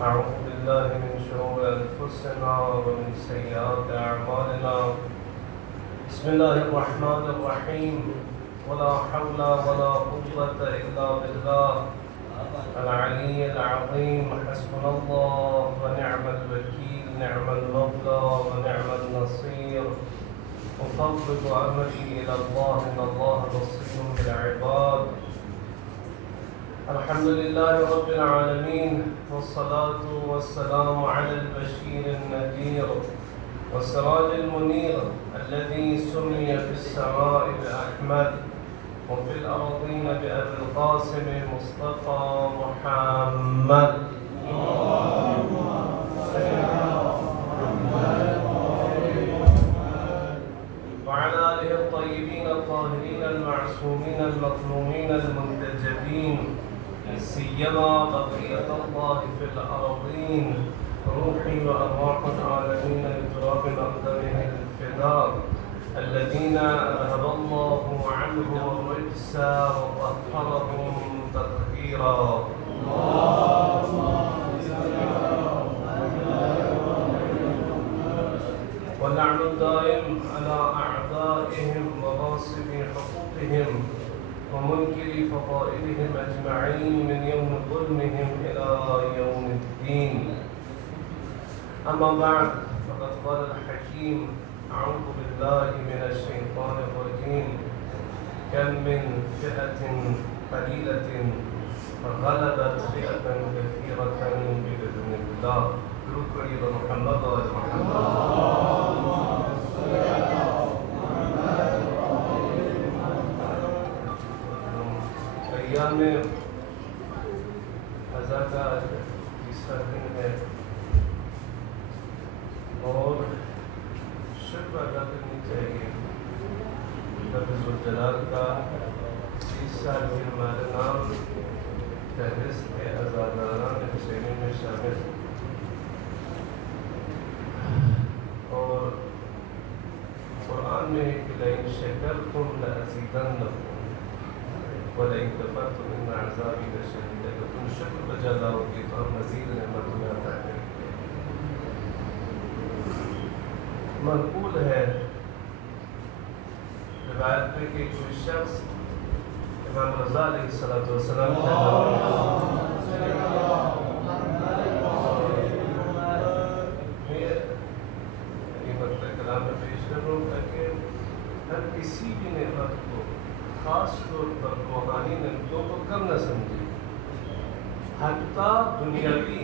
أعوذ بالله من شرور أنفسنا ومن سيئات أعمالنا. بسم الله الرحمن الرحيم. ولا حول ولا قوة إلا بالله العلي العظيم. حسبنا الله ونعم الوكيل، نعم المولى ونعم النصير. أفوض أمري إلى الله إن الله بصير بالعباد. الحمد لله رب العالمين، والصلاة والسلام على البشير النذير والسراج المنير الذي سمي في السماء بأحمد وفي الأرضين بأبي القاسم مصطفى محمد. وعلى آله الطيبين الطاهرين المعصومين المظلومين المنتجبين، سيما بقية الله في الأرضين، روحي وأرواح العالمين لتراب أقدمه الفداء، الذين أذهب الله عنهم الرجس وطهرهم تطهيرا. واللعن الدائم على أعدائهم وغاصبي حقوقهم ومنكر فضائلهم أجمعين من يوم ظلمهم إلى يوم الدين. أما بعد، فقد قال الحكيم: أعوذ بالله من الشيطان الرجيم. كم من فئة قليلة غلبت فئة كثيرة بإذن الله. درود پڑھیے محمد اور محمد. ایام عزا کا تیسرا دن ہے اور شکر ادا کرنی چاہیے رب ذوالجلال کا. اس سال بھی ہمارے نام فہرست عزاداران حسینی میں شامل ہے اور قرآن میں ہے کہ لئن شکرتم لأزیدنکم وَلَئِن كَفَرْتُمْ إِنَّ عَذَابِي لَشَدِيدٌ. اگر تم شکر بجا لاؤ گے تو ہم مزید نعمت تمہیں عطا کریں گے. منقول ہے روایت میں کہ کوئی شخص امام رضا علیہ السلام کلام میں پیش کر رہا ہوں تاکہ ہر کسی بھی نعمت کو، خاص طور پر روحانی نعمتوں کو کم نہ سمجھے، حتیٰ دنیاوی.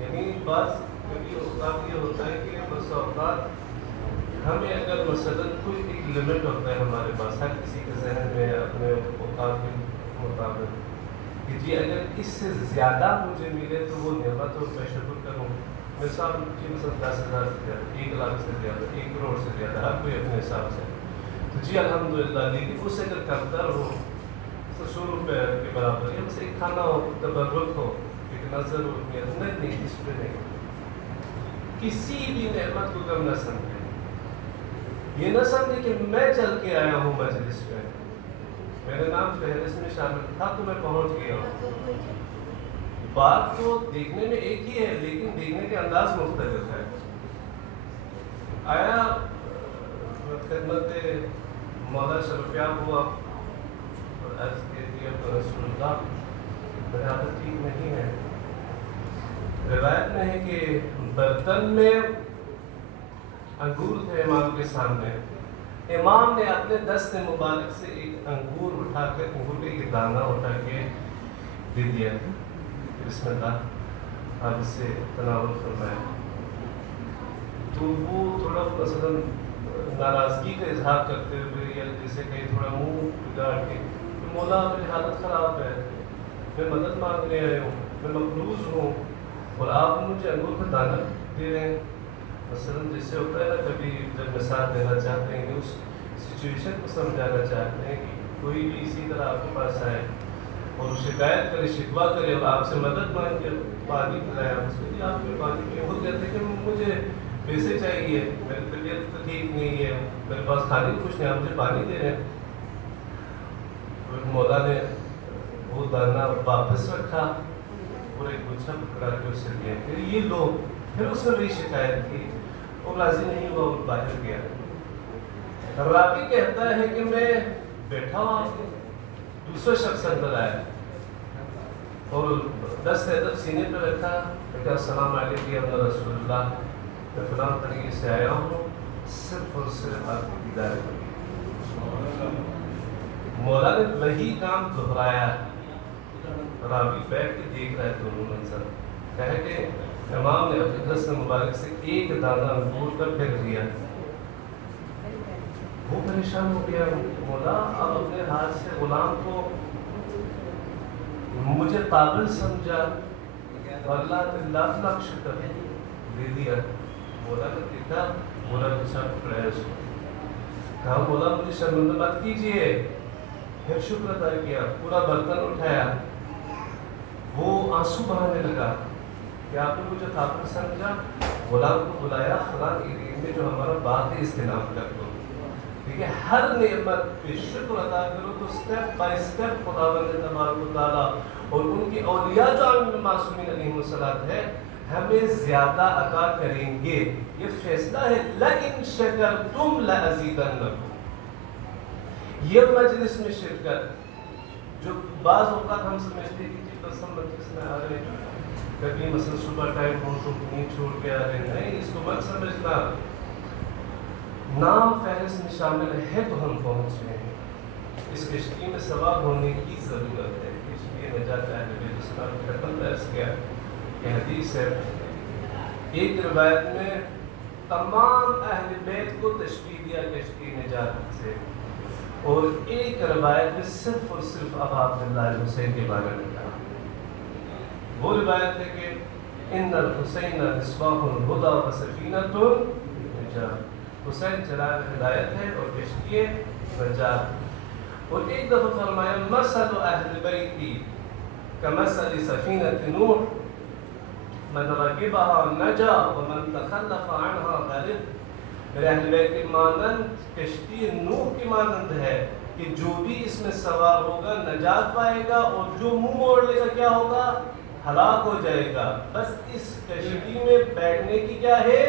یعنی بعض کبھی اوقات یہ ہوتا ہے کہ بس اوقات ہمیں اگر مثلاً کوئی ایک لمٹ ہوتا ہے ہمارے پاس، ہر کسی کے ذہن میں اپنے اوقات کے مطابق کہ جی اگر اس سے زیادہ مجھے ملے تو وہ نعمت اور میں شکر کروں. مثال جی مثلا 10,000 سے زیادہ، 1,00,000 سے زیادہ، 1 کروڑ سے زیادہ، ہر کوئی اپنے حساب سے تو جی الحمدللہ. لیکن اس سے اگر کمتر ہو، 100 روپے کے برابر، یا بس ایک کھانا ہو، تبرک ہو، ایک نظر ہو، نہیں، اس پہ نہیں. کسی بھی نعمت کو کم نہ سمجھے. یہ نہ سمجھے کہ میں چل کے آیا ہوں مجلس میں، میرے نام فہرست میں شامل تھا تو میں پہنچ گیا ہوں. بات تو دیکھنے میں ایک ہی ہے لیکن دیکھنے کے انداز مختلف ہے. آیا خدمت مولا شرفیاب ہوا اور عرض کیا کہ رسول اللہ میری حالت ٹھیک نہیں ہے. روایت میں ہے کہ برتن میں انگور تھے امام کے سامنے. امام نے اپنے دست مبارک سے ایک انگور اٹھا کر، انگور کا ایک دانہ اٹھا کے دے دیا. بسم اللہ آپ اس سے تناول فرمائیں. تو وہ تھوڑا مثلاً ناراضگی کا اظہار کرتے ہوئے یا جیسے کہیں تھوڑا منہ بگاڑ کے کہ مولا میری حالت خراب ہے، میں مدد مانگنے آیا ہوں، میں مقروض ہوں اور آپ مجھے انگور کا دانہ دے رہے ہیں. مثلاً جیسے ہوتا ہے نا کبھی جب مثال دینا چاہتے ہیں کہ اس سچویشن کو سمجھانا چاہتے ہیں کہ کوئی بھی اسی طرح آپ کے پاس آئے اور شکایت کرے، شکوہ کرے اور آپ سے مدد مانگے، پانی پلائے آپ اس کو، جی آپ کے پانی پہ وہ کہتے ہیں کہ مجھے پیسے چاہیے، میری طبیعت تو ٹھیک نہیں ہے، میرے پاس کھانے کو کچھ نہیں، آپ مجھے پانی دے رہے ہیں. مولا نے وہ دانہ واپس رکھا پورے گچھا پکڑا کے اسے دیے پھر یہ لوگ پھر اس نے وہی شکایت کی وہ راضی نہیں ہوا اور باہر گیا راوی کہتا ہے کہ میں بیٹھا ہوا دوسرا شخص اندر آیا اور دست ادب سینے پہ رکھا کہا السلام علیکم یا رسول اللہ میں فلاں طریقے سے آیا ہوں صرف اور صرف آپ کی دیدار کے لیے مولا نے وہی کام دہرایا راوی بیٹھ کے دیکھ رہا ہے دونوں منظر کہا کہ امام نے اپنے دست مبارک سے ایک دانہ انگور کا پھینک دیا وہ پریشان ہو گیا مولا اب اپنے ہاتھ سے غلام کو مجھے قابل سمجھا اللہ لاکھ لاکھ شکر دے دیا مولا نے دیکھا مولا گچھا پکڑا ہے اس کو کہا مولا مجھے شرمندہ مت کیجیے پھر شکر ادا کیا پورا برتن اٹھایا وہ آنسو بہانے لگا کہ آپ نے مجھے قابل سمجھا غلام کو بلایا فلاں ایریا میں جو ہمارا باغ ہے اس کے نام کر دو ٹھیک ہے ہر نعمت پہ شکر ادا کرو تو اسٹیپ بائی اسٹیپ خداوند تبارک و تعالیٰ اور ان کی اولیاء جو معصومین علیہم الصلوۃ ہے ہمیں زیادہ عطا کریں گے یہ فیصلہ ہے لئن شکرتم لازیدنکم یہ مجلس میں شرکت جو بعض اوقات ہم سمجھتے ہیں کہ بس ہم مجلس میں آ رہے ہیں کبھی مثلا صبح ٹائم ہو تو نیند چھوڑ کے آ رہے ہیں نہیں اس کو مت سمجھنا نام فہرست میں شامل ہے تو ہم پہنچ رہے ہیں اس کشتی میں سوار ہونے کی ضرورت ہے کشتی نجات اہل بیت السلام کی خدمت درس کیا یہ حدیث ہے ایک روایت میں تمام اہل بیت کو تشبیہ دیا کشتی نجات سے اور ایک روایت میں صرف اور صرف ابا عبداللہ حسین کے بارے میں کہا وہ روایت ہے کہ ان الحسین مصباح الہدی و سفینۃ النجات حسین چراغ ہدایت ہے اور کشتی نجات اور ایک دفعہ فرمایا مثل اہل بیتی کمثل سفینۃ نوح من رکبها نجا ومن تخلف عنها غرق میرے اہل بیت کی مانند کشتی نوح کی مانند ہے کہ جو بھی اس میں سوار ہوگا نجات پائے گا اور جو منہ موڑ لے گا کیا ہوگا ہلاک ہو جائے گا بس اس کشتی میں بیٹھنے کی کیا ہے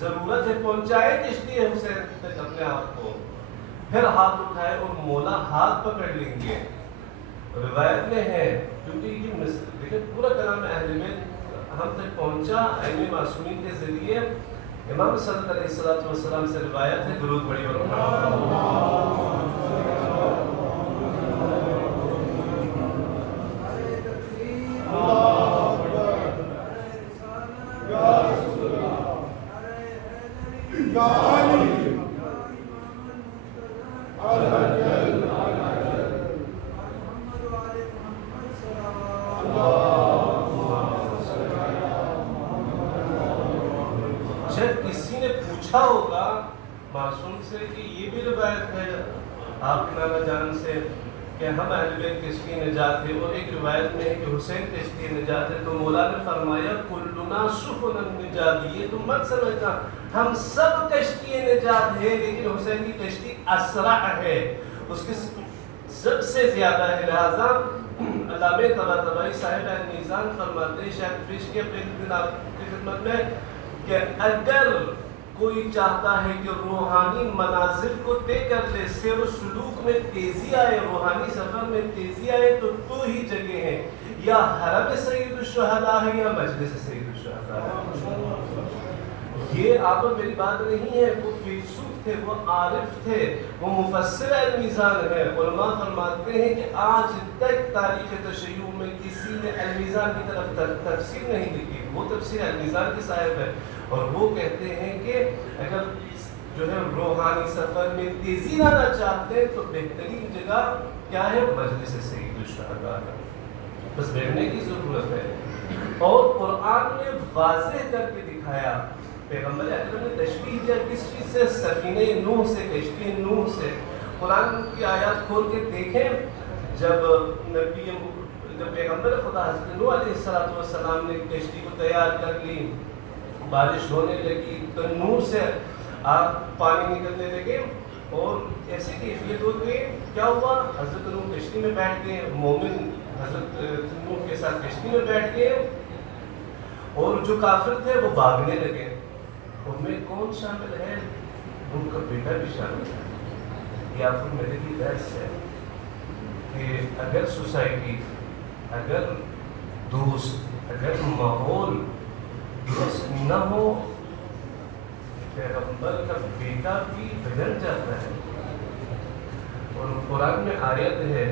ضرورت ہے پہنچائے کشتی حسین تک اپنے آپ کو پھر ہاتھ اٹھائے اور مولا ہاتھ پکڑ لیں گے روایت میں ہے کیونکہ یہ دیکھیں پورا کلام اہل بیت ہم تک پہنچا ائمہ معصومین کے ذریعے امام صادق علیہ الصلوۃ والسلام سے روایت ہے درود پڑھی ہوگا معصوم سے کہ یہ بھی روایت ہے آپ کے نانا جان سے کہ ہم اہل بیت کشتی نجات ہے اور ایک روایت میں ہے کہ حسین کشتی نجات ہے تو مولا نے فرمایا کلنا سفن النجات یہ تم مت سمجھنا ہم سب کشتی نجات ہے لیکن حسین کی کشتی اسرع ہے اس کی سب سے زیادہ ہے لہذا علامہ طباطبائی صاحب المیزان فرماتے ہیں شاید پیش کے پہلے دن آپ کی خدمت میں کہ اگر کوئی چاہتا ہے کہ روحانی منازل کو طے کر لے سیر و سلوک میں تیزی آئے روحانی سفر میں تیزی آئے تو دو ہی جگہ ہیں یا حرم سید الشہداء ہے یا مجلس سید الشہداء ہے یہ آپ اور میری بات نہیں ہے وہ فیلسوف تھے وہ عارف تھے وہ مفسر المیزان ہے علماء فرماتے ہیں کہ آج تک تاریخ تشیع میں کسی نے المیزان کی طرف تفسیر نہیں لکھی وہ تفسیر المیزان کے صاحب ہے اور وہ کہتے ہیں کہ اگر جو ہے روحانی سفر میں تیزی لانا چاہتے ہیں تو بہترین جگہ کیا ہے مجلس سید الشہداء ہے بس بیٹھنے کی ضرورت ہے اور قرآن نے واضح کر کے دکھایا پیغمبر اکرم نے تشبیہ دیا کس چیز سے سفینہ نوح سے کشتی نوح سے قرآن کی آیات کھول کے دیکھیں جب پیغمبر خدا حضرت نوح علیہ السلام نے کشتی کو تیار کر لی بارش ہونے لگی تنور سے آگ پانی نکلنے لگے اور ایسی کیفیت ہو گئی کیا ہوا حضرت نوح کشتی میں بیٹھ گئے مومن حضرت نوح کے ساتھ کشتی میں بیٹھ گئے اور جو کافر تھے وہ بھاگنے لگے. ان میں کون شامل ہے؟ ان کا بیٹا بھی شامل ہے. یہ آپ کو میرے لیے درس ہے کہ اگر سوسائٹی، اگر دوست، اگر ماحول درست نہ ہو، پیغمبر کا بیٹا بھی بگڑ جاتا ہے. اور قرآن میں آیت ہے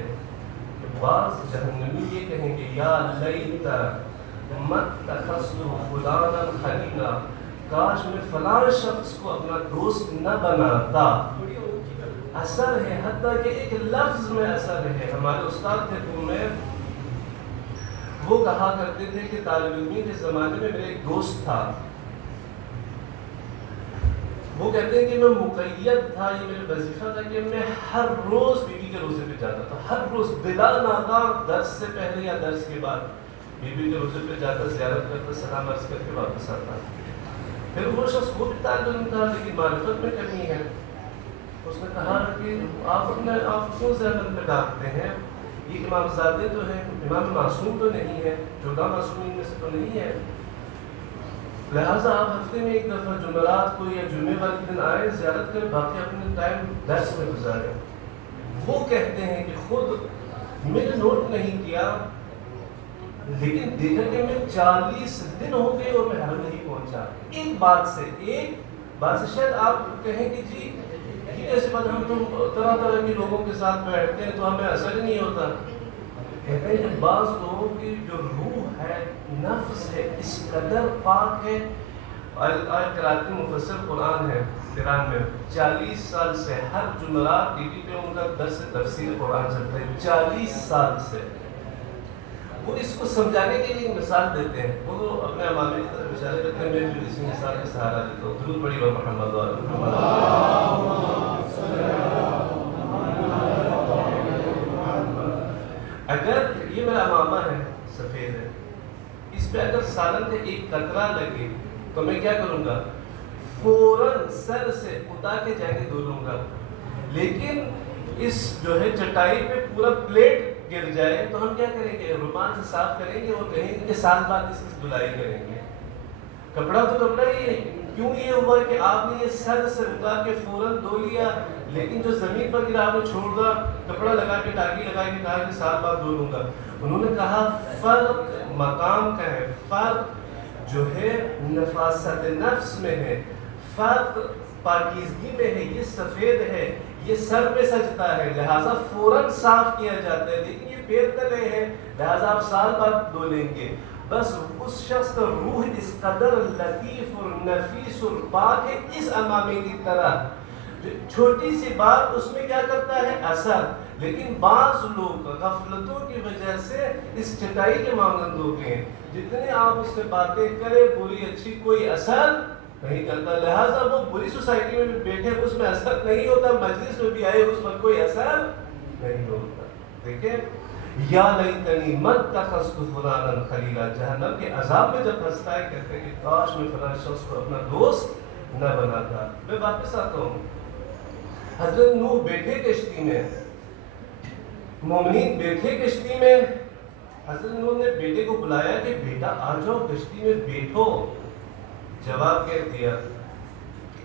کہ بعض جہنمی یہ کہیں گے یا لیت متخذت فلانا خلیلا، کاش میں فلاں شخص کو اپنا دوست نہ بناتا. اثر ہے، حتیٰ کہ ایک لفظ میں اثر ہے. ہمارے استاد تھے تو میں وہ کہا کرتے تھے کہ طالب علمی کے زمانے میں میرے ایک دوست تھا، وہ کہتے ہیں کہ میں مقید تھا، یہ میرا وظیفہ تھا کہ میں ہر روز بیوی کے روزے پہ جاتا تھا. ہر روز بلا ناغہ، درس سے پہلے یا درس کے بعد بیوی کے روزے پہ جاتا، زیارت کرتا، سلام عرض کر کے واپس آتا. پھر وہ شخص وہ بھی طالب علم تھا لیکن معرفت میں کمی ہے. اس نے کہا کہ آپ اپنے آپ کیوں ذہن میں ڈالتے ہیں؟ یہ امام زادے تو ہیں، امام معصوم تو نہیں ہے، 14 معصومین میں سے تو نہیں ہے. لہٰذا آپ ہفتے میں ایک دفعہ جمعرات کو یا جمعے والے دن آئے، زیارت کریں، باقی اپنے ٹائم درس میں گزاریں. وہ کہتے ہیں کہ خود میں نے نوٹ نہیں کیا لیکن دیکھا کہ میں 40 دن ہو گئے اور میں حرم نہیں پہنچا. ایک بات سے شاید آپ کہیں کہ جی ایسی بات، ہم تو طرح طرح کے لوگوں کے ساتھ بیٹھتے ہیں تو ہمیں اثر ہی نہیں ہوتا. کہتے ہیں کہ بعض لوگوں کی جو روح ہے، نفس ہے، اس قدر پاک ہے. قرآن مفسر قرآن ہے ایران میں، 40 سال سے ہر جمعرات ٹی وی پہ ان کا درس تفسیر قرآن چلتا ہے. 40 سال سے وہ اس کو سمجھانے کے لیے مثال دیتے ہیں. وہ اپنے امامے کی طرف اشارہ کرتے ہیں، میں بھی اسی مثال کا سہارا دیتا ہوں. درود پڑھی و محمد و آل محمد. اگر یہ میرا امامہ ہے، سفید ہے، اس پہ اگر سالن میں ایک قطرہ لگے تو میں کیا کروں گا؟ فوراً سر سے اتار کے جا کے دھو لوں گا. لیکن اس جو ہے چٹائی پہ پورا پلیٹ گر جائے تو ہم کیا کریں گے؟ رومال سے صاف کریں گے اور کہیں گے کہ سال بعد اس کی دھلائی کریں گے. کپڑا تو کپڑا ہی ہے. کیوں یہ ہوا کہ آپ نے یہ سر سے اتار کے فوراً دھو لیا، لیکن جو زمین پر گرا آپ نے چھوڑ دیا، کپڑا لگا کے ٹاکی لگا کے کہا کہ سال بعد دھو لوں گا. انہوں نے کہا فرق مقام کا ہے، فرق جو ہے نفاست نفس میں ہے، فرق پاکیزگی میں ہے. یہ سفید ہے، یہ سر پہ سجتا ہے، لہٰذا فوراً صاف کیا جاتا ہے. لیکن یہ پیر تلے ہے، لہٰذا آپ سال بعد دھو لیں گے. بس اس شخص کا روح اس قدر لطیف اور نفیس اور پاک ہے، اس امامے کی طرح چھوٹی سی بات اس میں کیا کرتا ہے؟ اثر. لیکن بعض لوگ غفلتوں کی وجہ سے اس چٹائی کے مانند ہو گئے ہیں. جتنے آپ اس سے باتیں کریں، بری اچھی، کوئی اثر نہیں کرتا. لہٰذا وہ بری سوسائٹی میں بھی بیٹھے، اس میں اثر نہیں ہوتا. مجلس میں بھی آئے، اس پر کوئی اثر نہیں ہوتا. دیکھیں، یا لیتنی متخذت فلانا خلیلا، جہنم کے عذاب میں جب پھنستا ہے کہتے ہیں کہ کاش میں فلاں شخص کو اپنا دوست نہ بناتا. میں واپس آتا ہوں. حضرت نوح بیٹھے کشتی میں، مومنین بیٹھے کشتی میں. حضرت نوح نے بیٹے کو بلایا کہ بیٹا آ جاؤ کشتی میں بیٹھو. جواب کیا دیا؟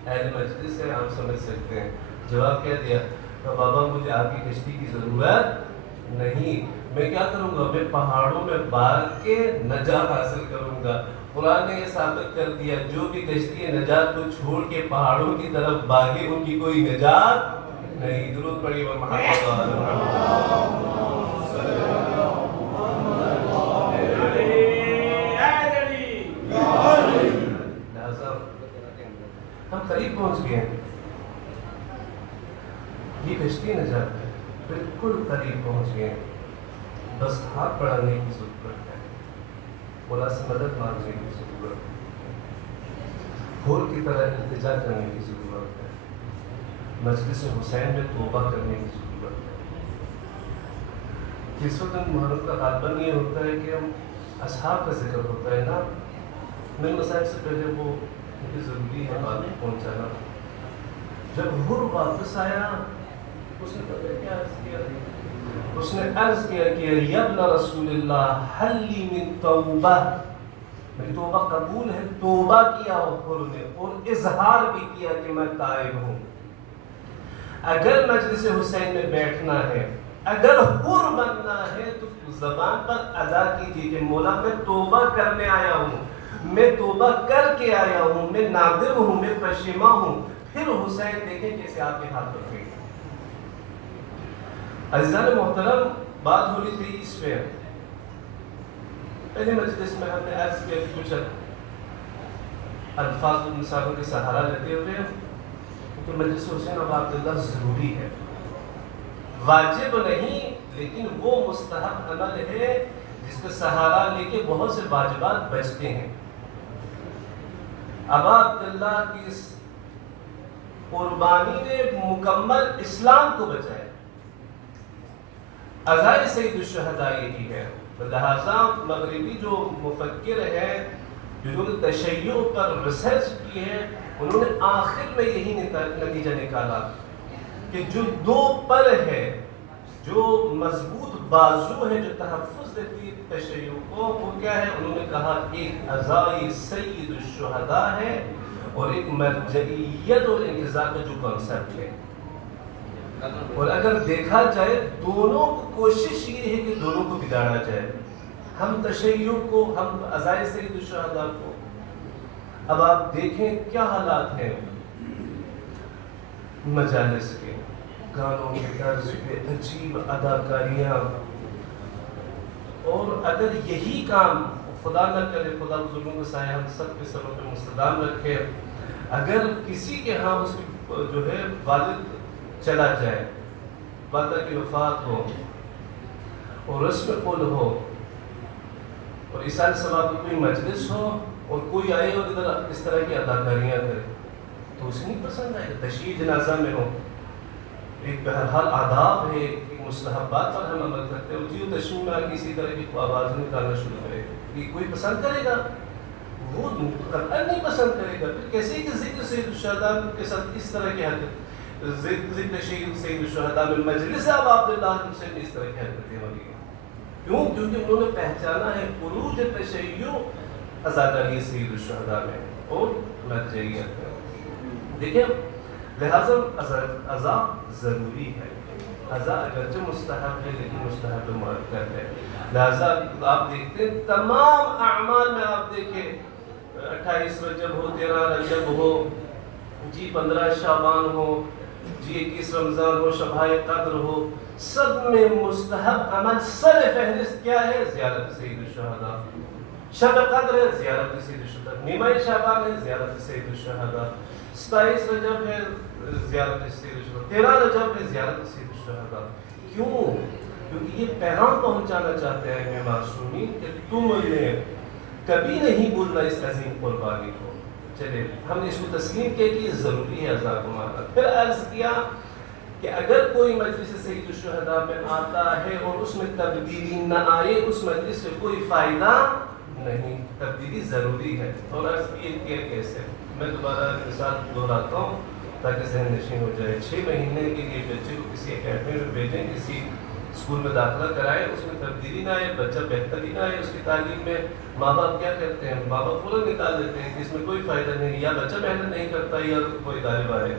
اہل مجلس سے ہم سمجھ سکتے ہیں. جواب کیا دیا؟ بابا مجھے آپ کی کشتی کی ضرورت نہیں، میں کیا کروں گا؟ میں پہاڑوں میں بھاگ کے نجات حاصل کروں گا. قرآن نے یہ ثابت کر دیا جو بھی کشتی نجات کو چھوڑ کے پہاڑوں کی طرف بھاگے ان کی کوئی نجات نہیں. درود پڑھی و محمد و آل محمد. ہم قریب پہنچ گئے ہیں. یہ کشتی نجات ہے، بالکل قریب پہنچ گئے ہیں. بس ہاتھ بڑھانے کی ضرورت ہے، مولا سے مدد مانگنے کی ضرورت ہے، ہور کی طرح التجا کرنے کی ضرورت ہے، مجلس حسین میں توبہ کرنے کی ضرورت ہے. اس وقت محرم کا غالباً یہ ہوتا ہے کہ ہم اصحاب کا ذکر ہوتا ہے نا. میرے مسائل سے پہلے وہ مجھے ضروری ہے بات پہنچانا. جب ہور واپس آیا اس نے پتہ کیا عرض کیا؟ اس نے عرض کیا کہ یا ابن رسول اللہ حل لی من توبہ، میری توبہ قبول ہے۔ توبہ کیا حر نے اور اظہار بھی کیا کہ میں تائب ہوں۔ اگر مجلس حسین میں بیٹھنا ہے، اگر حر بننا ہے تو زبان پر ادا کیجیے کہ مولا میں توبہ کرنے آیا ہوں، میں توبہ کر کے آیا ہوں، میں نادم ہوں، میں پشیماں ہوں۔ پھر حسین دیکھیں کیسے آپ کے ہاتھ رکھے گا۔ عزیزان محترم، بات ہو رہی تھی اس پہ پہلے مجلس میں ہم نے عرض کیا کہ کچھ الفاظ مثالوں کے سہارا لیتے ہوئے کہ مجلس حسین اب عبداللہ ضروری ہے، واجب نہیں لیکن وہ مستحب عمل ہے جس کا سہارا لے کے بہت سے واجبات بچتے ہیں۔ ابا عبداللہ کی اس قربانی نے مکمل اسلام کو بچایا۔ عزائے سید الشہداء یہی ہے، لہذا مغربی جو مفکر ہیں جنہوں نے تشیع پر ریسرچ کی ہے، انہوں نے آخر میں یہی نتیجہ نکالا کہ جو دو پر ہے، جو مضبوط بازو ہے جو تحفظ دیتی ہے تشیع کو، وہ کیا ہے؟ انہوں نے کہا ایک عزائے سید الشہداء ہے اور ایک مرجعیت اور انتزاع کا جو کنسپٹ ہے۔ اور اگر دیکھا جائے دونوں کو کوشش یہ ہے کہ دونوں کو بگاڑا جائے، ہم تشیع کو، ہم عزائے سید الشہداء کو۔ اب آپ دیکھیں کیا حالات ہیں مجالس کے، گانوں کے طرز پہ عجیب اداکاریاں، اور اگر یہی کام خدا نہ کرے، خدا بزرگوں کا سایہ ہم سب کے سروں پہ مستدام رکھے، اگر کسی کے ہاں اس کی جو ہے والد چلا جائے، والدہ کی وفات ہو اور رسم قل ہو اور ایصال ثواب کی کوئی مجلس ہو اور کوئی آئے اور ادھر اس طرح کی اداکاریاں کرے تو اسے نہیں پسند آئے گا۔ تشییع جنازہ میں ہو، ایک بہرحال آداب ہے، ایک مستحبات پر ہم عمل کرتے ہیں، اسی تشییع میں کسی طرح کی آواز نکالنا شروع کرے یہ کوئی پسند کرے گا؟ وہ قطعاً نہیں پسند کرے گا۔ پھر کیسے کہ ذکر سید الشہداء کے ساتھ اس طرح کی حرکت، ذکر شہید سید الشہداء میں مجلس اب عبداللہ حسین اس طرح کی حرکتیں ہو رہی ہیں۔ کیوں؟ کیونکہ انہوں نے پہچانا ہے خروج تشیع عزاداری سید الشہداء میں اور مرجعیت میں۔ دیکھیں لہٰذا عزا ضروری ہے، عزا اگرچہ مستحب ہے لیکن مستحب مؤکد ہے۔ لہٰذا آپ دیکھتے ہیں تمام اعمال میں، آپ دیکھیں 28 رجب ہو، 13 رجب ہو، جی 15 شعبان ہو، جی 21 رمضان ہو، شبہ قدر ہو، سب میں مستحب عمل سر فہرست کیا ہے؟ زیارت سید الشہداء۔ شب قدر ہے، زیارت سید الشہداء۔ نیمہ شعبان ہے، زیارت سید الشہداء۔ 27 رجب ہے، زیارت سید الشہداء۔ 13 رجب ہے، زیارت سید الشہداء۔ کیوں؟ کیونکہ یہ پیغام پہنچانا چاہتے ہیں امام معصومین کہ تم نے کبھی نہیں بھولنا اس عظیم قربانی کو۔ چلے ہم نے اس کو تسلیم کیا کہ یہ ضروری ہے عزا کو ماننا۔ پھر عرض کیا کہ اگر کوئی مجلس سید الشہداء میں آتا ہے اور اس میں تبدیلی نہ آئے، اس مجلس سے کوئی فائدہ نہیں، تبدیلی ضروری ہے۔ اور عرض کیا کیسے، میں دوبارہ مثال دہراتا ہوں تاکہ ذہن نشین ہو جائے۔ 6 مہینے کے لیے بچے کو کسی اکیڈمی میں بھیجیں، کسی اسکول میں داخلہ کرائے، اس میں تبدیلی نہ آئے، بچہ بہتری نہ آئے اس کی تعلیم میں، ماں باپ کیا کرتے ہیں؟ ماں باپ فوراً نکال دیتے ہیں کہ اس میں کوئی فائدہ نہیں، یا بچہ محنت نہیں کرتا یا وہ ادارے والے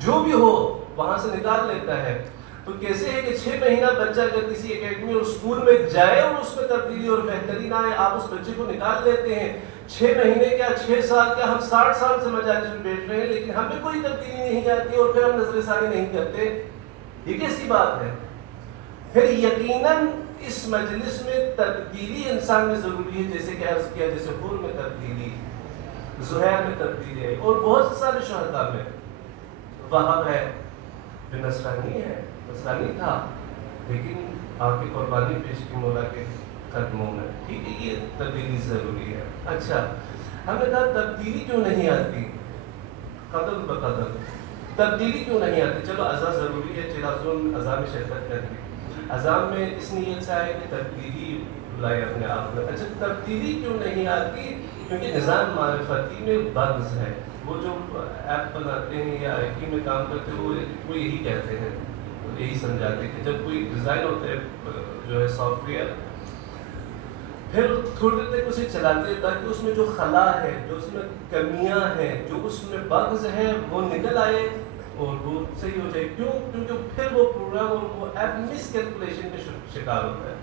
جو بھی ہو وہاں سے نکال لیتا ہے۔ تو کیسے ہے کہ 6 مہینہ بچہ اگر کسی اکیڈمی اور اسکول میں جائے اور اس میں تبدیلی اور بہتری نہ آئے، آپ اس بچے کو نکال لیتے ہیں۔ 6 مہینے کیا 6 سال کیا، ہم 60 سال سے مجالس میں بیٹھ رہے ہیں لیکن ہمیں کوئی تبدیلی نہیں آتی اور پھر ہم نظر ثانی نہیں کرتے، یہ کیسی بات ہے؟ پھر یقیناً اس مجلس میں تبدیلی انسان میں ضروری ہے، جیسے کہ عرض کیا، جیسے حور میں تبدیلی، زہیر میں تبدیلی ہے، اور بہت سارے شہداء میں۔ وہب ہے جو نصرانی ہے، نصرانی تھا لیکن آپ کی قربانی پیش کی مولا کے قدموں میں، ٹھیک ہے، یہ تبدیلی ضروری ہے۔ اچھا ہم نے کہا تبدیلی کیوں نہیں آتی؟ قدم بقدم تبدیلی کیوں نہیں آتی؟ چلو عزا ضروری ہے، چلازون عزا میں شرکت کر دی، عزا میں اس نیت سے آئے کہ تبدیلی لائے اپنے آپ میں۔ اچھا تبدیلی کیوں نہیں آتی؟ کیونکہ نظام معرفتی میں بگز ہے۔ وہ جو ایپ بناتے ہیں یا آئی ٹی میں کام کرتے ہیں وہ یہی کہتے ہیں یہی سمجھاتے کہ جب کوئی ڈیزائن ہوتا ہے جو ہے سافٹ ویئر، پھر تھوڑی دیر تک اسے چلاتے ہیں تاکہ اس میں جو خلا ہے، جو اس میں کمیاں ہیں، جو اس میں بگز ہیں وہ نکل آئے اور وہ صحیح ہو جائے. کیوں؟ کیونکہ پھر وہ پروگرام اور وہ ایپ مس کیلکولیشن کے شکار ہوتا ہے.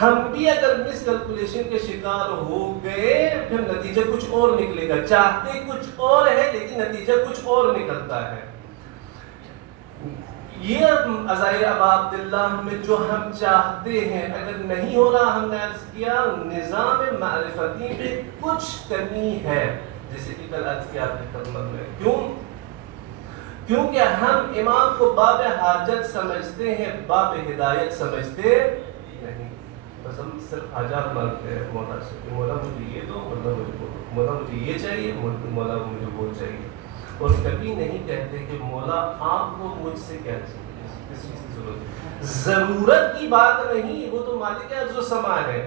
ہم بھی اگر مس کیلکولیشن کے شکار ہو گئے پھر نتیجہ کچھ اور نکلے گا. چاہتے کچھ اور ہے لیکن نتیجہ کچھ اور نکلتا ہے. یہ عزائر ابا عبداللہ میں جو ہم چاہتے ہیں اگر نہیں ہو رہا، ہم نے عرض کیا نظام معرفتی میں کچھ کمی ہے، جیسے کہ کل عرض کیا آپ نے خدمت میں. کیوں؟ کیونکہ ہم امام کو باب حاجت سمجھتے ہیں، باب ہدایت سمجھتے نہیں. بس ہم صرف حاجات مانگتے ہیں مولا سے کہ مولا مجھے یہ دو، مولا مجھے یہ چاہیے، مولا مجھے وہ چاہیے. اور کبھی نہیں کہتے کہ مولا آپ کو مجھ سے کیا چاہیے، کس چیز کی ضرورت ہے. ضرورت کی بات نہیں، وہ تو مالک ارض و سما ہے،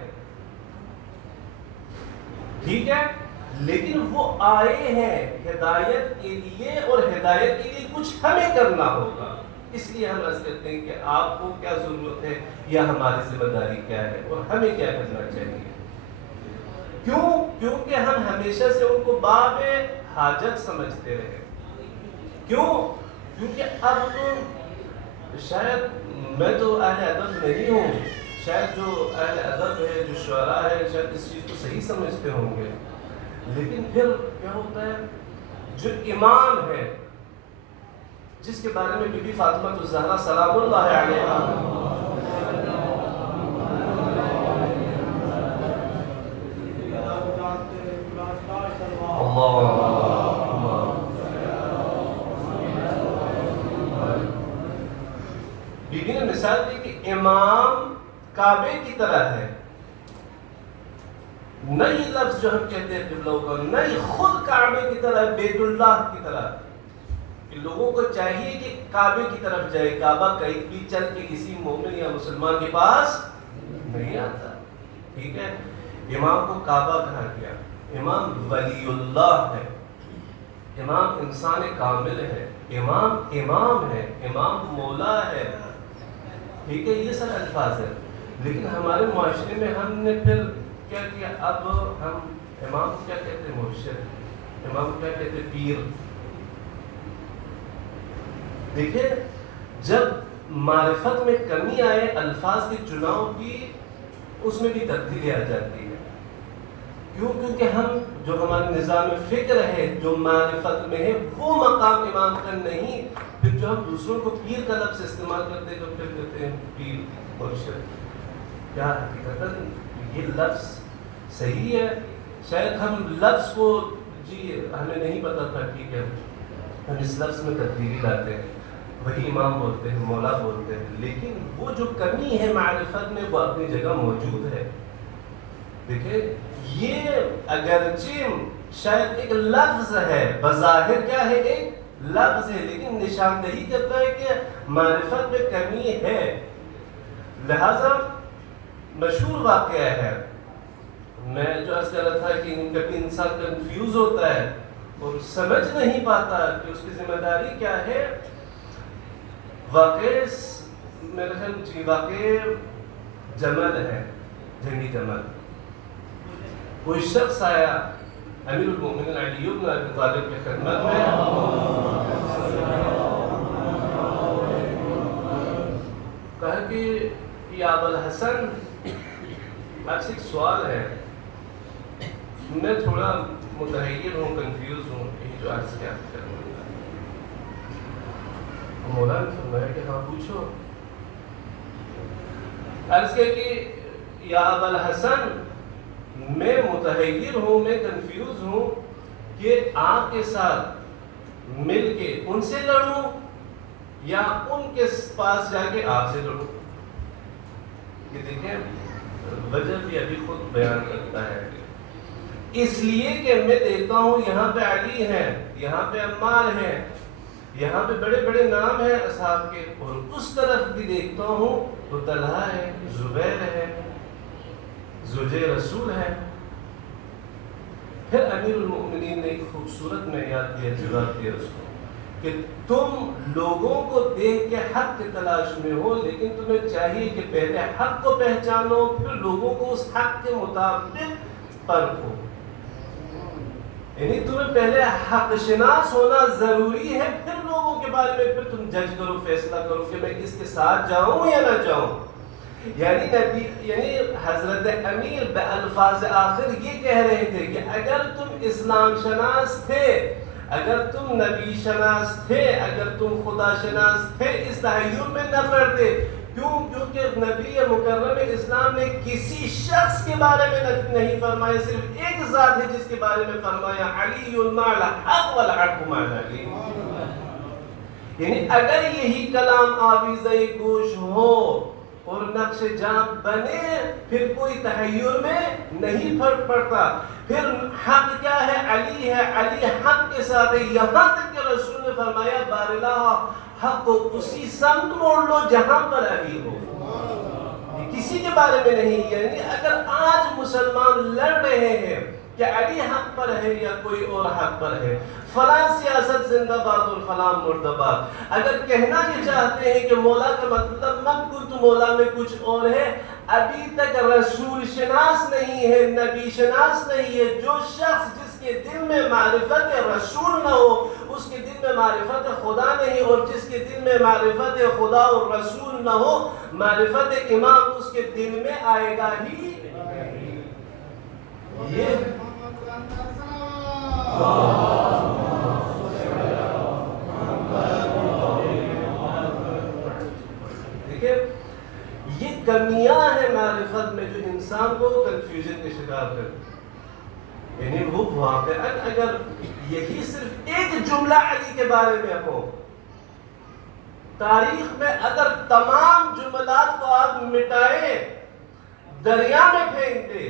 ٹھیک ہے، لیکن وہ آئے ہیں ہدایت کے لیے اور ہدایت کے لیے کچھ ہمیں کرنا ہوگا. اس لیے ہم عرض کرتے ہیں کہ آپ کو کیا ضرورت ہے یا ہماری ذمہ داری کیا ہے اور ہمیں کیا کرنا چاہیے. کیوں؟ کیونکہ ہم ہمیشہ سے ان کو باب حاجت سمجھتے رہے. کیوں؟ کیونکہ اب شاید میں تو اہل ادب نہیں ہوں، شاید جو اہل ادب ہے، جو شعراء ہے، شاید اس چیز کو صحیح سمجھتے ہوں گے. لیکن پھر کیا ہوتا ہے، جو امام ہے جس کے بارے میں بی بی فاطمہ الزہرا سلام اللہ علیہا بی بی نے مثال دی کہ امام کعبے کی طرح ہے. نہ یہ لفظ جو ہم کہتے ہیں قبلہ کا، نہ یہ خود کعبے کی طرح، بیت اللہ کی طرح. کہ لوگوں کو چاہیے کہ کعبے کی طرف جائے. کعبہ کہیں بھی چل کے کسی مومن یا مسلمان کے پاس نہیں آتا، ٹھیک ہے. امام کو کعبہ کہا گیا. امام ولی اللہ ہے، امام انسان کامل ہے، امام ہے، امام مولا ہے، ٹھیک ہے. یہ سب الفاظ ہیں. لیکن ہمارے معاشرے میں ہم نے پھر کیا کیا، اب ہم امام کو کیا کہتے ہیں، مرشد. امام کو کیا کہتے ہیں، پیر. دیکھیں جب معرفت میں کمی آئے، الفاظ کے چناؤ کی اس میں بھی تبدیلی آ جاتی ہے. کیوں؟ کیونکہ ہم جو ہمارے نظام فکر ہے، جو معرفت میں ہے، وہ مقام امام کا نہیں. پھر جو ہم دوسروں کو پیر کا لفظ استعمال کرتے ہیں تو پھر کہتے ہیں پیر مرشد. کیا حقیقت یہ لفظ صحیح ہے؟ شاید ہم لفظ کو ہمیں نہیں پتا تھا، ٹھیک ہے، ہم اس لفظ میں تبدیلی لاتے ہیں. وہی امام بولتے ہیں، مولا بولتے ہیں، لیکن وہ جو کمی ہے معرفت میں وہ اپنی جگہ موجود ہے. دیکھیں یہ اگرچہ شاید ایک لفظ ہے، بظاہر کیا ہے، ایک لفظ ہے، لیکن نشاندہی کرتا ہے کہ معرفت میں کمی ہے. لہذا مشہور واقعہ ہے، میں جو عرض کر رہا تھا کہ کبھی انسان کنفیوز ہوتا ہے اور سمجھ نہیں پاتا کہ اس کی ذمہ داری کیا ہے. واقع میرے خیال واقع جمل ہے، جنگی جمل. کوئی شخص آیا امیر المومنین علی بن ابی طالب کی خدمت میں، کہا کہ یا ابا الحسن آپ سے ایک سوال ہے، میں تھوڑا متحیر ہوں، کنفیوز ہوں، یہ جو عرض کیا کرنا. مولانا نے فرمایا کہ ہاں پوچھو. عرض کیا کہ یا ابا الحسن میں متحیر ہوں، میں کنفیوز ہوں کہ آپ کے ساتھ مل کے ان سے لڑوں یا ان کے پاس جا کے آپ سے لڑوں. یہ دیکھیں وجہ بھی ابھی خود بیان کرتا ہے. اس لیے کہ میں دیکھتا ہوں یہاں پہ علی ہیں، یہاں پہ عمار ہیں، یہاں پہ بڑے بڑے نام ہیں اصحاب کے، اور اس طرف بھی دیکھتا ہوں تو طلحہ ہے، زبیر ہے، زوجے رسول ہے. پھر امیر المؤمنین نے ایک خوبصورت معیار دیا، جواب دیا اس کو کہ تم لوگوں کو دیکھ کے حق کی تلاش میں ہو، لیکن تمہیں چاہیے کہ پہلے حق کو پہچانو، پھر لوگوں کو اس حق کے مطابق پرکھو۔ یعنی تمہیں پہلے حق شناس ہونا ضروری ہے، پھر لوگوں کے بارے میں پھر تم جج کرو، فیصلہ کرو کہ میں کس کے ساتھ جاؤں یا نہ جاؤں۔ یعنی حضرت امیر بالفاظ آخر یہ کہہ رہے تھے کہ اگر تم اسلام شناس تھے، اگر تم نبی شناس تھے، اگر تم خدا شناس تھے، اس تحیر میں نہ پڑتے۔ کیونکہ نبی مکرم اسلام نے کسی شخص کے بارے میں نہیں فرمایا، صرف ایک ذات ہے جس کے بارے میں فرمایا، علی مع الحق والحق مع علی۔ یعنی اگر یہی کلام آویزۂ گوش ہو اور نقش جاں بنے، پھر کوئی تحیر میں نہیں فرق پڑتا۔ پھر حق کیا ہے؟ علی ہے، علی حق کے ساتھ ہے، یہاں تک کہ رسول نے فرمایا باراللہ حق کو اسی سمت موڑ لو جہاں پر علی ہو، کسی کے بارے میں نہیں۔ یعنی اگر آج مسلمان لڑ رہے ہیں کہ علی حق پر ہے یا کوئی اور حق پر ہے، فلاں سیاست زندہ باد اور فلاں مردہ باد، اگر کہنا یہ چاہتے ہیں کہ مولا کا مطلب من کنت مولا میں کچھ اور ہے، ابھی تک رسول شناس نہیں ہے، نبی شناس نہیں ہے۔ جو شخص جس کے دل میں معرفت رسول نہ ہو، اس کے دل میں معرفت خدا نہیں، اور جس کے دل میں معرفت خدا اور رسول نہ ہو، معرفت امام اس کے دل میں آئے گا ہی نہیں۔ یہ دیکھیں، یہ کمیاں ہیں معرفت میں جو انسان کو کنفیوژن کے شکار کرتی۔ یعنی وہ واقعاً اگر یہی صرف ایک جملہ علی کے بارے میں ہو، تاریخ میں اگر تمام جملات کو آپ مٹائیں، دریا میں پھینک دے،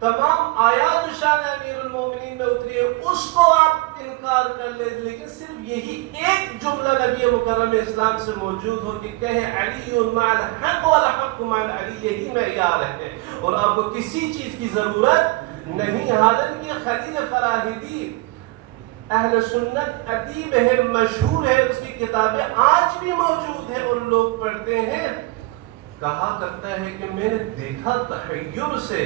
تمام آیات شان امیر المومنین میں اتری ہے اس کو آپ انکار کر لیں، لیکن صرف یہی ایک جملہ نبی مکرم اسلام سے موجود ہو کہ کہے علی مع الحق والحق مع علی، یہی معیار ہے اور آپ کو کسی چیز کی ضرورت نہیں۔ حالانکہ خلیل فراہیدی اہل سنت ادیب ہے، مشہور ہے، اس کی کتابیں آج بھی موجود ہیں اور لوگ پڑھتے ہیں، کہا کرتا ہے کہ میں نے دیکھا تحیر سے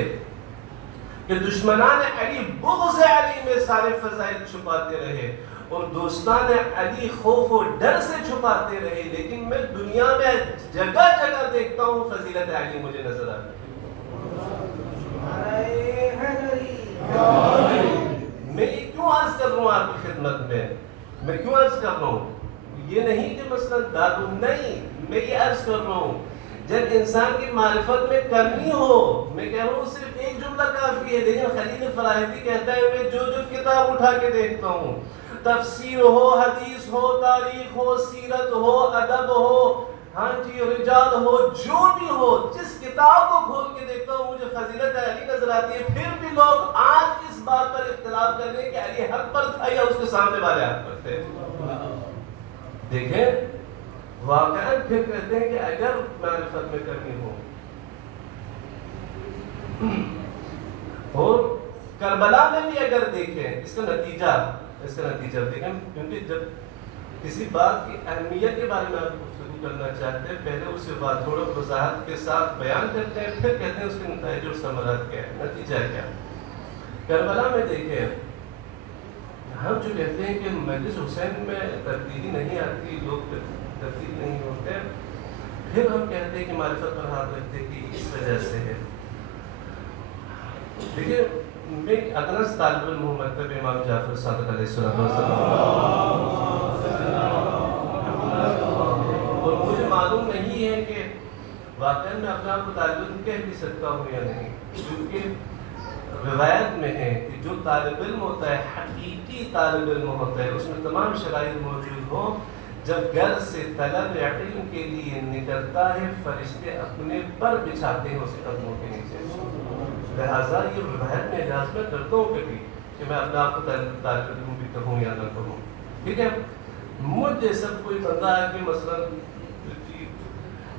کہ دشمنان علی بغض علی میں سارے فضائل چھپاتے رہے اور دوستان علی خوف و ڈر سے چھپاتے رہے، لیکن میں دنیا میں جگہ جگہ دیکھتا ہوں فضیلت علی مجھے نظر آتی۔ میں یہ کیوں عرض کر رہا ہوں آپ کی خدمت میں کیوں عرض کر رہا ہوں؟ یہ نہیں کہ مثلا دادو، نہیں، میں یہ عرض کر رہا ہوں جب انسان کی معرفت میں کمی ہو، میں کہہ رہا ہوں صرف ایک جملہ کافی ہے، لیکن خلیل فراہیدی کہتا ہے میں جو کتاب اٹھا کے دیکھتا ہوں، تفسیر ہو، حدیث ہو، تاریخ ہو، سیرت ہو، ادب ہو، ہاں جی، رجال ہو، جو بھی ہو، جس کتاب کو کھول کے دیکھتا ہوں مجھے فضیلت علی نظر آتی ہے۔ پھر بھی لوگ آج اس بات پر اختلاف کر رہے ہیں کہ علی حق پر تھا یا اس کے سامنے والے حق پر تھے۔ دیکھیں واقعاً پھر کہتے ہیں کہ اگر معرفت میں کمی ہو، اور کربلا میں بھی اگر دیکھیں اس کا نتیجہ دیکھیں، کیونکہ جب کسی بات کی اہمیت کے بارے میں آپ گفتگو کرنا چاہتے ہیں، پہلے اسے بات تھوڑا وضاحت کے ساتھ بیان کرتے ہیں، پھر کہتے ہیں اس کے نتائج اور ثمرات کیا ہے، نتیجہ کیا ہے۔ کربلا میں دیکھیں، ہم جو کہتے ہیں کہ مجلس حسین میں تبدیلی نہیں آتی، لوگ تبدیل نہیں ہوتے، پھر ہم کہتے ہیں کہ معرفت پر ہاتھ رکھتے ہیں کہ اس وجہ سے ہے۔ دیکھیے، میں ادنس طالب علم ہوں، مکتب امام جعفر صادق علیہ السلام، اور مجھے معلوم نہیں ہے کہ واقعا میں اپنے آپ کو طالب علم کہہ بھی سکتا ہوں یا نہیں، کیونکہ روایت میں ہے کہ جو طالب علم ہوتا ہے، حقیقی طالب علم ہوتا ہے، اس میں تمام شرائط موجود ہوں، جب گھر سے طلب علم کے لیے نکلتا ہے فرشتے اپنے پر بچھاتے ہیں اس قدموں کے نیچے۔ لہٰذا یہ روایت میں اجازت میں کرتا ہوں کبھی کہ میں اپنے آپ کو طالب علم بھی کہوں یا نہ کہوں، ٹھیک ہے۔ مجھ جیسا کوئی بندہ ہے کہ مثلا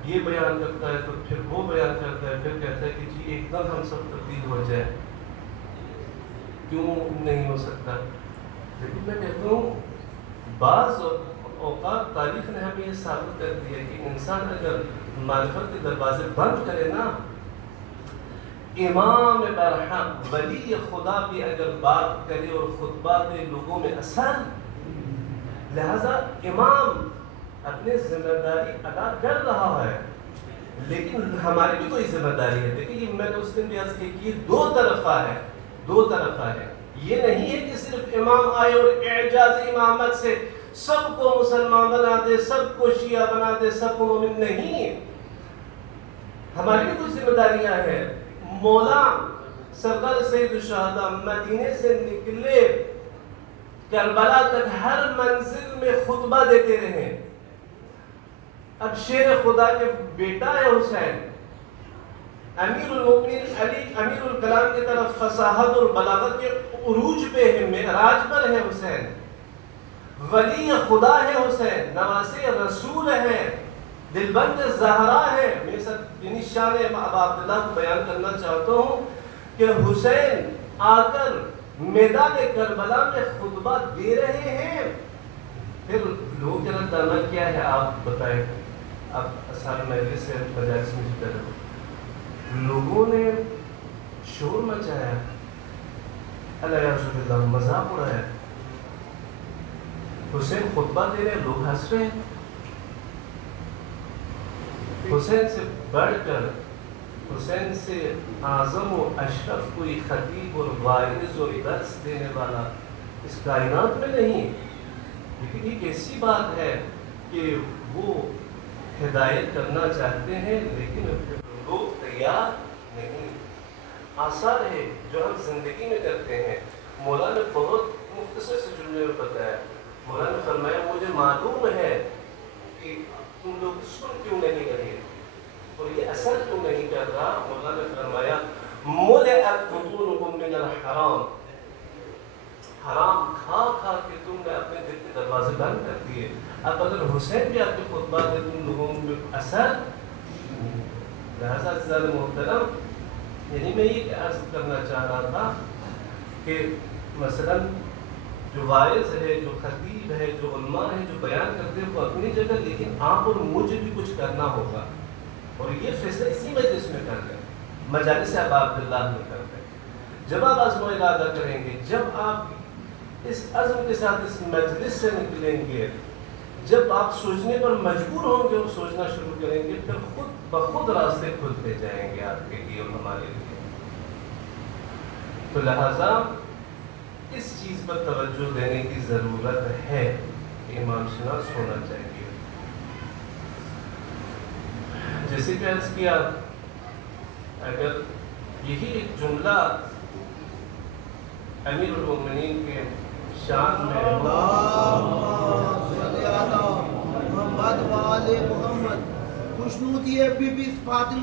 یہ بیان کرتا ہے تو پھر وہ بیان کرتا ہے، پھر کہتا ہے کہ جی ایک دم ہم سب تبدیل ہو جائے، کیوں نہیں ہو سکتا؟ لیکن میں کہتا ہوں بعض اوقات تاریخ نے ہمیں یہ ثابت کر دیا کہ انسان اگر معرفت کے دروازے بند کرے نا، امام برحق ولی خدا بھی اگر بات کرے اور خطبہ دے لوگوں میں اثر، لہذا امام اپنی ذمہ داری ادا کر رہا ہے، لیکن ہماری بھی کوئی ذمہ داری ہے۔ دیکھیں یہ میں نے اس دن بھی عرض کی کہ یہ دو طرفہ ہے۔ یہ نہیں ہے کہ صرف امام آئے اور اعجاز امامت سے سب کو مسلمان بنا دے، سب کو شیعہ بنا دے، سب کو مومن، نہیں۔ ہماری بھی کچھ ذمہ داریاں ہیں۔ مولا سرکار سید الشہداء مدینے سے نکلے کربلا تک ہر منزل میں خطبہ دیتے رہے۔ اب شیر خدا کے بیٹا ہے حسین، امیر المؤمنین علی امیر الکلام کی طرف فصاحت اور بلاغت کے عروج پہ ہے، معراج پر ہے حسین، ولی خدا ہے حسین، نواسے رسول ہے، دلبند زہرا ہے۔ میں سب یعنی شان ابا عبداللہ کو بیان کرنا چاہتا ہوں کہ حسین آ کر میدان کربلا میں خطبہ دے رہے ہیں۔ پھر لوگوں کے رد عمل کیا ہے آپ بتائیں؟ اب اصحاب مجلس سے مجالس میں ذکر ہے، لوگوں نے شور مچایا، اللہ یعوذ باللہ مذاق اڑایا، حسین خطبہ دے رہے ہیں، لوگ ہنس رہے ہیں۔ حسین سے بڑھ کر، حسین سے اعظم و اشرف کوئی خطیب اور واعظ اور درس دینے والا اس کائنات میں نہیں۔ لیکن یہ کیسی بات ہے کہ وہ ہدایت کرنا چاہتے ہیں لیکن لوگ تیار نہیں۔ آثار ہے جو ہم زندگی میں کرتے ہیں۔ مولا نے بہت مختصر سے جملے میں بتایا، مولا نے فرمایا مجھے معلوم ہے کہ تم لوگ سن کیوں نہیں رہے اور یہ اثر کیوں نہیں کر رہا۔ مولا نے فرمایا ملئت بطونکم من الحرام، حرام کھا کھا کے تم نے اپنے دل کے دروازے بند کر دیے۔ اب اگر حسین بھی آپ کے خطبہ دے تم لوگوں میں اثر، لہذا عزیزان محترم، یعنی میں یہ عرض کرنا چاہ رہا تھا کہ مثلا جو واعظ ہے، جو خطیب ہے، جو علماء ہیں، جو بیان کرتے ہیں وہ اپنی جگہ، لیکن آپ اور مجھے بھی کچھ کرنا ہوگا، اور یہ فیصلہ اسی مجلس میں کر لیں، مجالس ابا عبداللہ میں کر لیں۔ جب آپ عزم و ارادہ کریں گے، جب آپ اس عزم کے ساتھ اس مجلس سے نکلیں گے، جب آپ سوچنے پر مجبور ہوں گے اور سوچنا شروع کریں گے، پھر خود بخود راستے کھلتے جائیں گے آپ کے لیے اور ہمارے لیے۔ تو لہذا اس چیز پر توجہ دینے کی ضرورت ہے کہ امام شناس ہونا چاہیے۔ جیسے کہ عرض کیا، اگر یہی ایک جملہ امیر المؤمنین کے شان میں محمد و آل محمد، خوشنودی بی بی فاطمہ